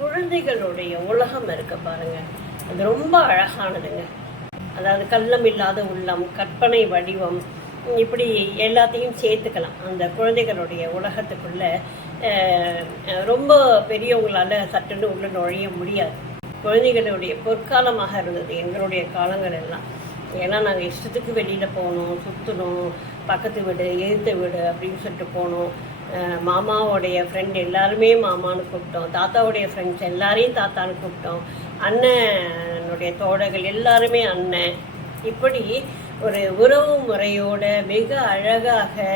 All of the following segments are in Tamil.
குழந்தைகளுடைய உலகம் இருக்கு பாருங்க, அது ரொம்ப அழகானதுங்க. அதாவது கள்ளம் இல்லாத உள்ளம், கற்பனை வடிவம், இப்படி எல்லாத்தையும் சேர்த்துக்கலாம் அந்த குழந்தைகளுடைய உலகத்துக்குள்ள. ரொம்ப பெரியவங்களால சட்டுன்னு உள்ள நுழைய முடியாது. குழந்தைகளுடைய பொற்காலமாக இருந்தது எங்களுடைய காலங்கள் எல்லாம். ஏன்னா நாங்கள் இஷ்டத்துக்கு வெளியில் போகணும், சுற்றணும், பக்கத்து வீடு எதிர்த்த வீடு அப்படின்னு சொல்லிட்டு போனோம். மாமாவோடைய ஃப்ரெண்ட் எல்லாருமே மாமான்னு கூப்பிட்டோம், தாத்தாவுடைய ஃப்ரெண்ட்ஸ் எல்லாரையும் தாத்தான்னு கூப்பிட்டோம், அண்ணனுடைய தோழர்கள் எல்லாருமே அண்ணன். இப்படி ஒரு உறவு முறையோட மிக அழகாக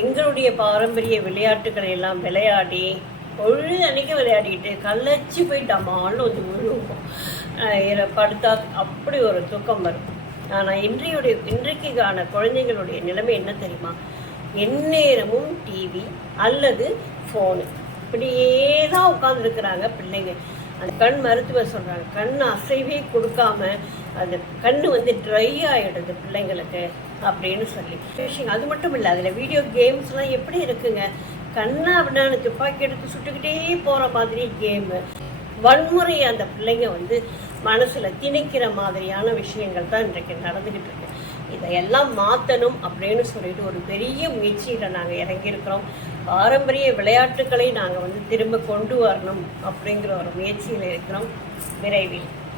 எங்களுடைய பாரம்பரிய விளையாட்டுகளை எல்லாம் விளையாடி பொழுது அன்றைக்கி விளையாடிக்கிட்டு களைச்சி போய் டமாலும் வந்து விழுவோம். படுத்தா அப்படி ஒரு தூக்கம் வரும். ஆனால் இன்றைக்கான குழந்தைங்களுடைய நிலைமை என்ன தெரியுமா? எந்நேரமும் டிவி அல்லது ஃபோனு, இப்படியே தான் உட்காந்துருக்குறாங்க பிள்ளைங்க. அந்த கண் மருத்துவர் சொல்கிறாங்க, கண் அசைவே கொடுக்காம அந்த கண் வந்து ட்ரை ஆகிடுது பிள்ளைங்களுக்கு அப்படின்னு சொல்லி. அது மட்டும் இல்லை, அதில் வீடியோ கேம்ஸ்லாம் எப்படி இருக்குங்க, கண்ணா அப்படின்னா துப்பாக்கி எடுத்து சுட்டுக்கிட்டே போகிற மாதிரி கேமு, வன்முறை அந்த பிள்ளைங்க வந்து மனசில் திணிக்கிற மாதிரியான விஷயங்கள் தான் இன்றைக்கு நடந்துக்கிட்டு இருக்கு. இதையெல்லாம் மாற்றணும் அப்படின்னு சொல்லிட்டு ஒரு பெரிய முயற்சியில் நாங்கள் இறங்கியிருக்கிறோம். பாரம்பரிய விளையாட்டுக்களை நாங்கள் வந்து திரும்ப கொண்டு வரணும் அப்படிங்கிற ஒரு முயற்சியில் இருக்கிறோம். விரைவில்